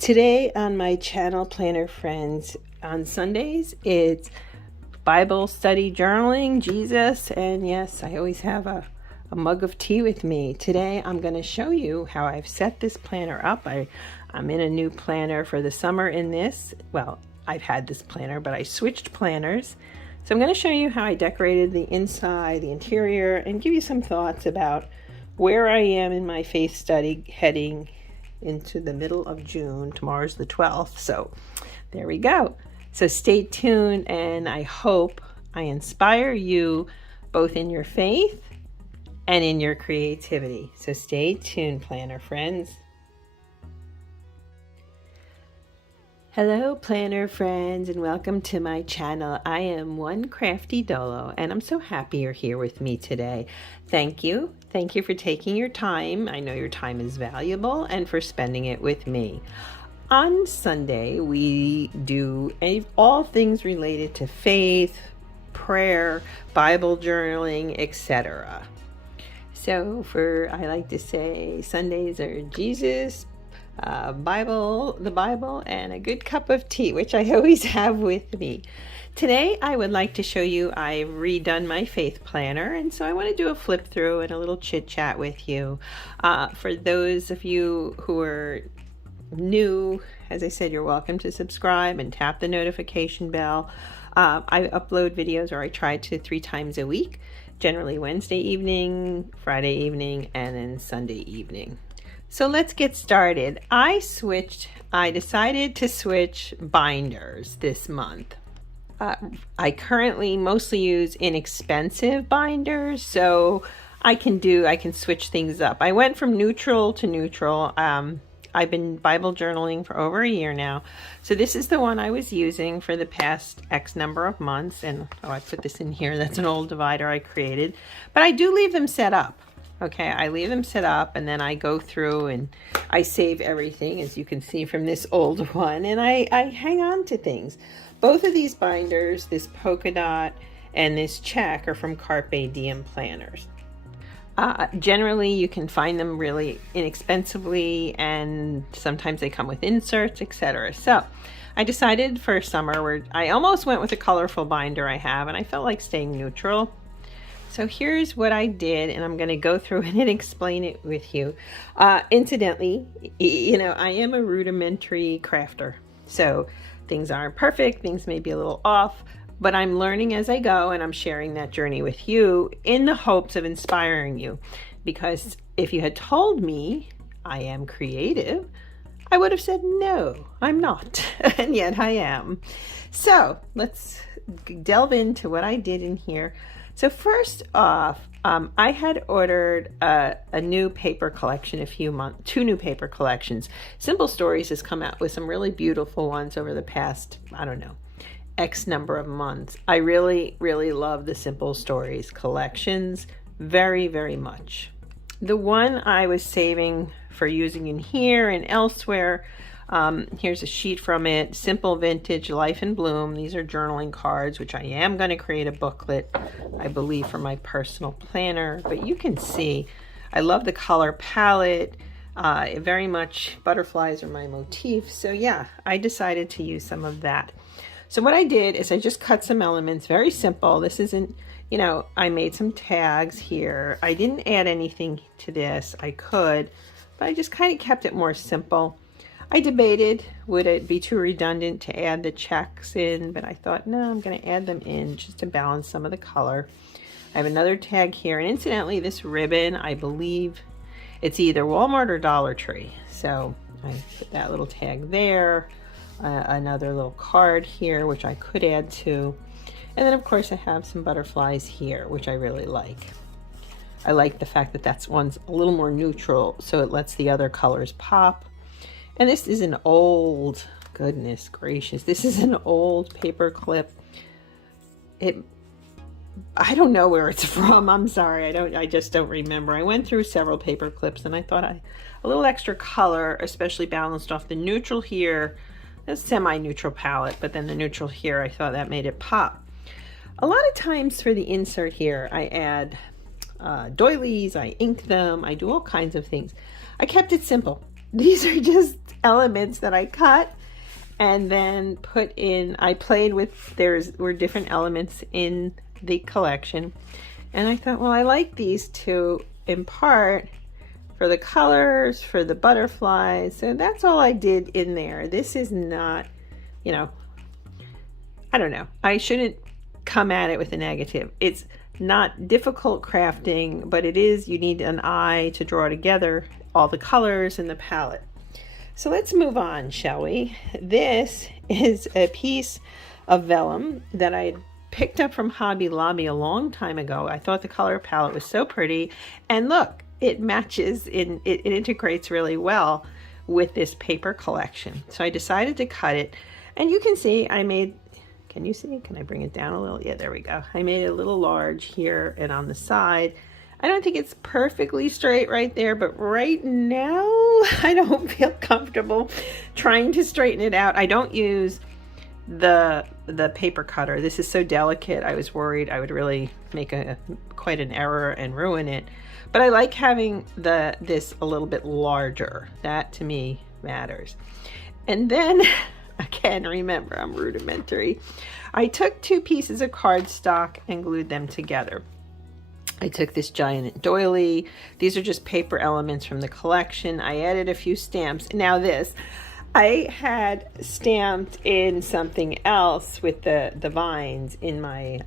Today on my channel, Planner Friends, on Sundays, it's Bible study journaling, Jesus, and yes, I always have a mug of tea with me. Today I'm going to show you how I've set this planner up. I'm in a new planner for the summer in this. Well, I've had this planner, but I switched planners. So I'm going to show you how I decorated the inside, the interior, and give you some thoughts about where I am in my faith study heading into the middle of June. Tomorrow's the 12th, so there we go. So stay tuned, and I hope I inspire you both in your faith and in your creativity. So stay tuned, planner friends. Hello, planner friends, and welcome to my channel. I am One Crafty Dolo, and I'm so happy you're here with me today. Thank you. Thank you for taking your time. I know your time is valuable, and for spending it with me. On Sunday, we do all things related to faith, prayer, Bible journaling, etc. So I like to say Sundays are Jesus, the Bible, and a good cup of tea, which I always have with me. Today, I would like to show you I've redone my faith planner, and so I want to do a flip through and a little chit chat with you. For those of you who are new, as I said, you're welcome to subscribe and tap the notification bell. I upload videos, or I try to, 3 times a week, generally Wednesday evening, Friday evening, and then Sunday evening. So let's get started. I decided to switch binders this month. I currently mostly use inexpensive binders, so I can switch things up. I went from neutral to neutral. I've been Bible journaling for over a year now. So this is the one I was using for the past X number of months. And I put this in here. That's an old divider I created. But I do leave them set up. Okay, I leave them set up, and then I go through and I save everything, as you can see from this old one, and I hang on to things. Both of these binders, this polka dot and this check, are from Carpe Diem planners. Generally, you can find them really inexpensively, and sometimes they come with inserts, etc. So I decided for summer, I almost went with a colorful binder I have, and I felt like staying neutral. So here's what I did, and I'm going to go through it and explain it with you. Incidentally, I am a rudimentary crafter, so things aren't perfect, things may be a little off, but I'm learning as I go, and I'm sharing that journey with you in the hopes of inspiring you. Because if you had told me I am creative, I would have said, no, I'm not, and yet I am. So let's delve into what I did in here. So first off, I had ordered a new paper collection 2 new paper collections. Simple Stories has come out with some really beautiful ones over the past, X number of months. I really, really love the Simple Stories collections very, very much. The one I was saving for using in here and elsewhere, here's a sheet from it, Simple Vintage Life in Bloom. These are journaling cards, which I am going to create a booklet, I believe, for my personal planner. But you can see, I love the color palette. Very much butterflies are my motif. So yeah, I decided to use some of that. So what I did is I just cut some elements, very simple. This isn't, I made some tags here. I didn't add anything to this. I could, but I just kind of kept it more simple. I debated, would it be too redundant to add the checks in, but I thought, no, I'm going to add them in just to balance some of the color. I have another tag here, and incidentally, this ribbon, I believe it's either Walmart or Dollar Tree. So I put that little tag there, another little card here, which I could add to. And then, of course, I have some butterflies here, which I really like. I like the fact that that's one's a little more neutral, so it lets the other colors pop. And this is an old, goodness gracious, this is an old paper clip. I don't know where it's from. I'm sorry. I just don't remember. I went through several paper clips, and I thought a little extra color, especially balanced off the neutral here, a semi-neutral palette, but then the neutral here, I thought that made it pop. A lot of times for the insert here, I add doilies, I ink them, I do all kinds of things. I kept it simple. these are just elements that I cut and then put in. I played with, were different elements in the collection, and I thought, well, I like these to impart for the colors, for the butterflies. So that's all I did in there. This is not, you know, I don't know. I shouldn't come at it with a negative. It's not difficult crafting, but it is, you need an eye to draw together all the colors in the palette. So let's move on, shall we? This is a piece of vellum that I picked up from Hobby Lobby a long time ago. I thought the color palette was so pretty, and look, it matches in, it integrates really well with this paper collection. So I decided to cut it, and you can see I made, can you see? Can I bring it down a little? Yeah, there we go. I made it a little large here and on the side. I don't think it's perfectly straight right there, but right now I don't feel comfortable trying to straighten it out. I don't use the paper cutter. This is so delicate. I was worried I would really make quite an error and ruin it. But I like having this a little bit larger. That to me matters. And then again, remember, I'm rudimentary. I took 2 pieces of cardstock and glued them together. I took this giant doily. These are just paper elements from the collection. I added a few stamps. Now this, I had stamped in something else with the vines in my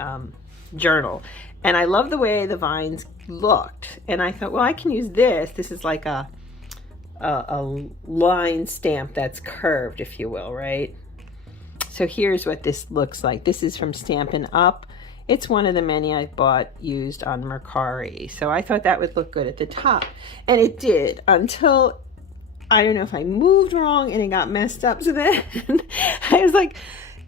journal. And I love the way the vines looked. And I thought, well, I can use this. This is like a line stamp that's curved, if you will, right? So here's what this looks like. This is from Stampin' Up. It's one of the many I bought used on Mercari. So I thought that would look good at the top. And it did, until, I don't know if I moved wrong and it got messed up. So then I was like,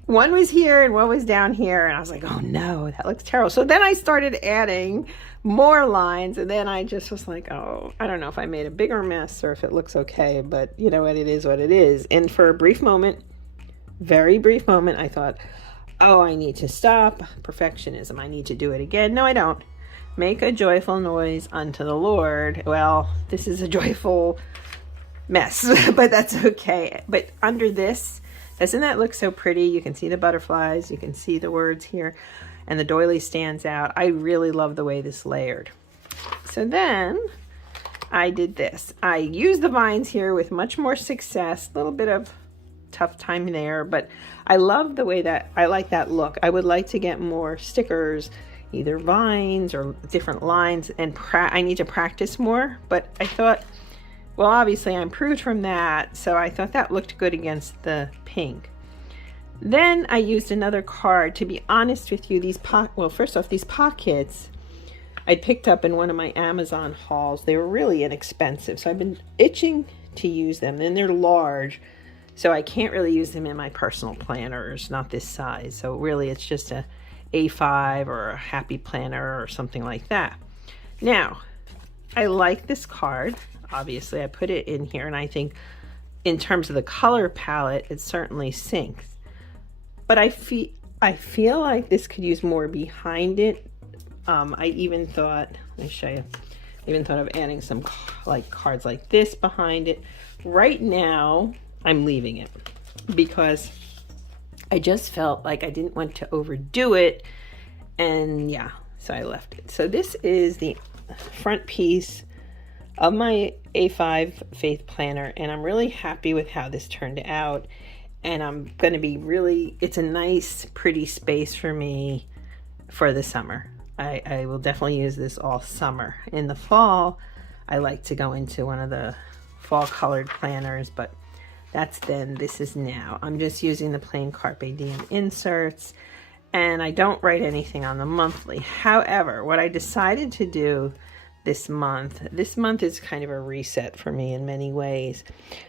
one was here and one was down here. And I was like, oh no, that looks terrible. So then I started adding more lines, and then I just was like, oh, I don't know if I made a bigger mess or if it looks okay, but you know what, it is what it is. And for a brief moment, very brief moment, I thought, oh, I need to stop perfectionism. I need to do it again. No, I don't. Make a joyful noise unto the Lord. Well, this is a joyful mess, but that's okay. But under this, doesn't that look so pretty? You can see the butterflies, you can see the words here, and the doily stands out. I really love the way this layered. So then I did this. I used the vines here with much more success, a little bit of tough time there, but I love the way that, I like that look. I would like to get more stickers, either vines or different lines, and I need to practice more, but I thought, well, obviously I improved from that, so I thought that looked good against the pink. Then I used another card. To be honest with you, well, first off, these pockets I picked up in one of my Amazon hauls. They were really inexpensive, so I've been itching to use them. And they're large, so I can't really use them in my personal planners, not this size. So really it's just a A5 or a happy planner or something like that. Now, I like this card. Obviously, I put it in here, and I think in terms of the color palette, it certainly syncs. But I feel like this could use more behind it. I even thought, let me show you, I even thought of adding some like cards like this behind it. Right now, I'm leaving it because I just felt like I didn't want to overdo it. And yeah, so I left it. So this is the front piece of my A5 Faith Planner, and I'm really happy with how this turned out. And I'm going to be really, it's a nice, pretty space for me for the summer. I will definitely use this all summer. In the fall, I like to go into one of the fall colored planners, but that's then, this is now. I'm just using the plain Carpe Diem inserts, and I don't write anything on the monthly. However, what I decided to do this month is kind of a reset for me in many ways.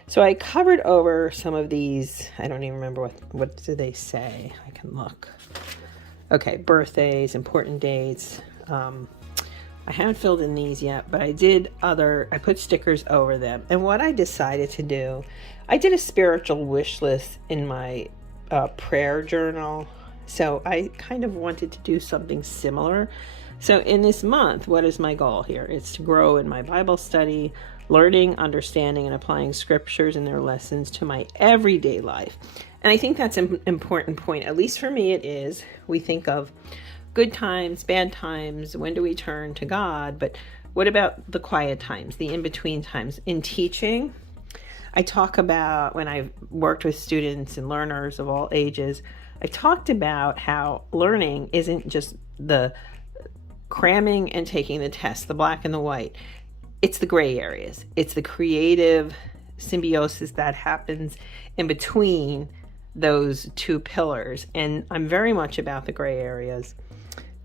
So I covered over some of these, I don't even remember what do they say? I can look. Okay, birthdays, important dates. I haven't filled in these yet, but I put stickers over them. And what I decided to do, I did a spiritual wish list in my prayer journal. So I kind of wanted to do something similar. So in this month, what is my goal here? It's to grow in my Bible study, learning, understanding, and applying scriptures and their lessons to my everyday life. And I think that's an important point. At least for me it is. We think of good times, bad times, when do we turn to God? But what about the quiet times, the in-between times? In teaching, I talk about, when I've worked with students and learners of all ages, I talked about how learning isn't just the cramming and taking the test, the black and the white. It's the gray areas. It's the creative symbiosis that happens in between those two pillars. And I'm very much about the gray areas.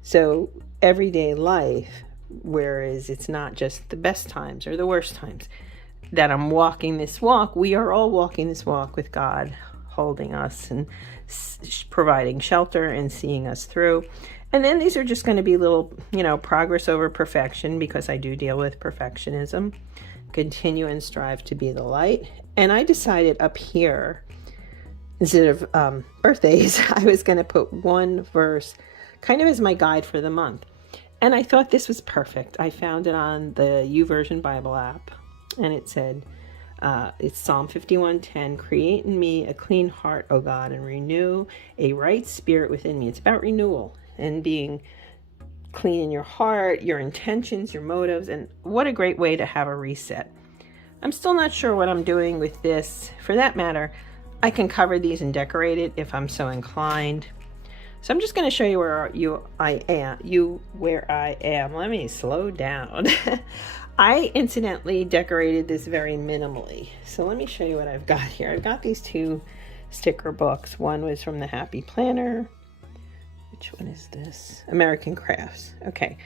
So everyday life, whereas it's not just the best times or the worst times, that I'm walking this walk, we are all walking this walk with God holding us and providing shelter and seeing us through. And then these are just going to be little, progress over perfection, because I do deal with perfectionism. Continue and strive to be the light. And I decided up here, instead of birthdays, I was going to put one verse kind of as my guide for the month. And I thought this was perfect. I found it on the YouVersion Bible app, and it said, it's Psalm 51:10, create in me a clean heart, O God, and renew a right spirit within me. It's about renewal and being clean in your heart, your intentions, your motives, and what a great way to have a reset. I'm still not sure what I'm doing with this. For that matter, I can cover these and decorate it if I'm so inclined. So I'm just going to show you where I am. Let me slow down. I incidentally decorated this very minimally. So let me show you what I've got here. I've got these two sticker books. One was from the Happy Planner. Which one is this? American Crafts. Okay.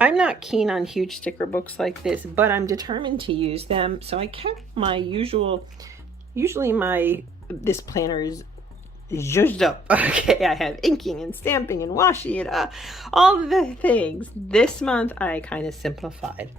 I'm not keen on huge sticker books like this, but I'm determined to use them. So I kept my this planner is zhuzhed up. Okay, I have inking and stamping and washi and all the things. This month I kind of simplified.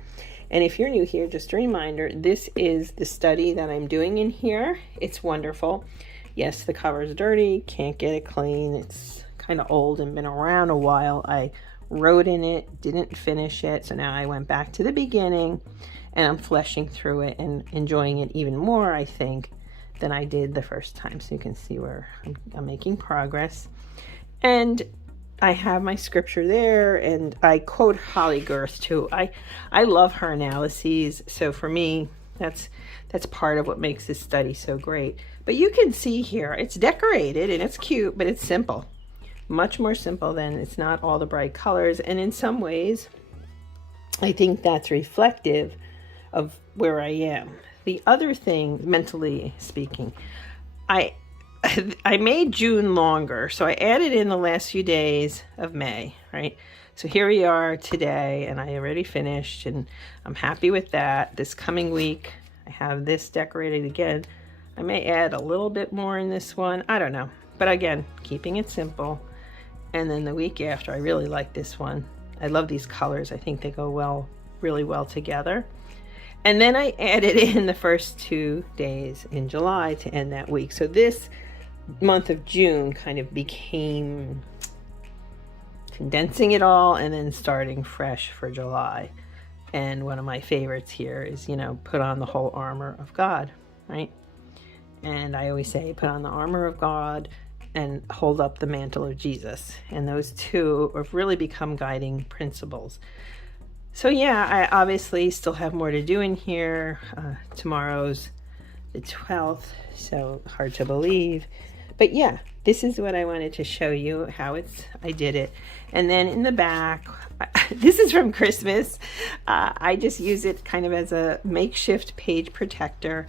And if you're new here, just a reminder, this is the study that I'm doing in here. It's wonderful. Yes, the cover's dirty, can't get it clean. It's kind of old and been around a while. I wrote in it, didn't finish it, so now I went back to the beginning and I'm fleshing through it and enjoying it even more, I think, than I did the first time. So you can see where I'm making progress. And I have my scripture there, and I quote Holly Girth too. I love her analyses. So for me, that's part of what makes this study so great. But you can see here, it's decorated and it's cute, but it's simple. Much more simple than, it's not all the bright colors. And in some ways, I think that's reflective of where I am. The other thing, mentally speaking, I made June longer, so I added in the last few days of May, right? So here we are today, and I already finished, and I'm happy with that. This coming week, I have this decorated again. I may add a little bit more in this one. I don't know. But again, keeping it simple. And then the week after, I really like this one. I love these colors. I think they go really well together. And then I added in the first 2 days in July to end that week. So this month of June kind of became condensing it all and then starting fresh for July. And one of my favorites here is, put on the whole armor of God, right? And I always say, put on the armor of God and hold up the mantle of Jesus. And those two have really become guiding principles. So yeah, I obviously still have more to do in here. Tomorrow's the 12th, so hard to believe. But yeah, this is what I wanted to show you, how I did it. And then in the back, this is from Christmas. I just use it kind of as a makeshift page protector.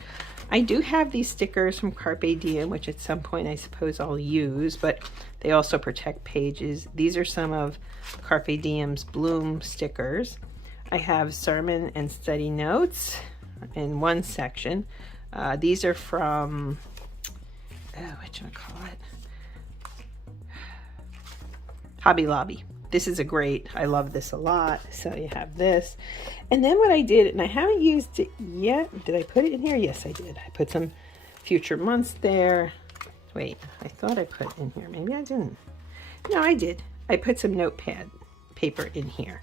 I do have these stickers from Carpe Diem, which at some point I suppose I'll use, but they also protect pages. These are some of Carpe Diem's Bloom stickers. I have sermon and study notes in one section. These are from, Hobby Lobby. This is I love this a lot. So you have this. And then what I did, and I haven't used it yet. Did I put it in here? Yes, I did. I put some future months there. Wait, I thought I put it in here. Maybe I didn't. No, I did. I put some notepad paper in here.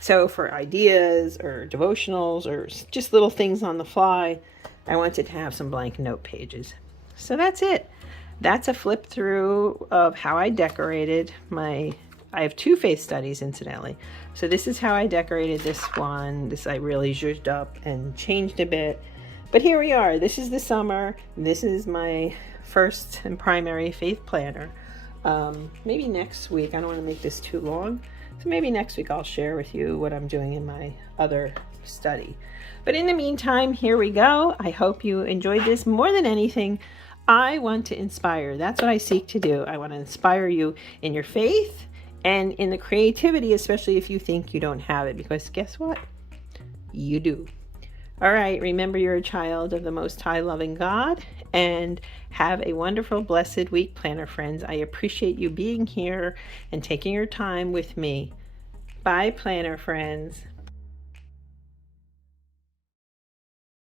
So for ideas or devotionals or just little things on the fly, I wanted to have some blank note pages. So that's it. That's a flip through of how I decorated I have 2 faith studies, incidentally. So this is how I decorated this one. This I really zhuzhed up and changed a bit. But here we are. This is the summer. This is my first and primary faith planner. Maybe next week, I don't want to make this too long. So maybe next week I'll share with you what I'm doing in my other study. But in the meantime, here we go. I hope you enjoyed this. More than anything, I want to inspire. That's what I seek to do. I want to inspire you in your faith and in the creativity, especially if you think you don't have it, because guess what? You do. All right, remember you're a child of the Most High loving God, and have a wonderful, blessed week, planner friends. I appreciate you being here and taking your time with me. Bye, planner friends.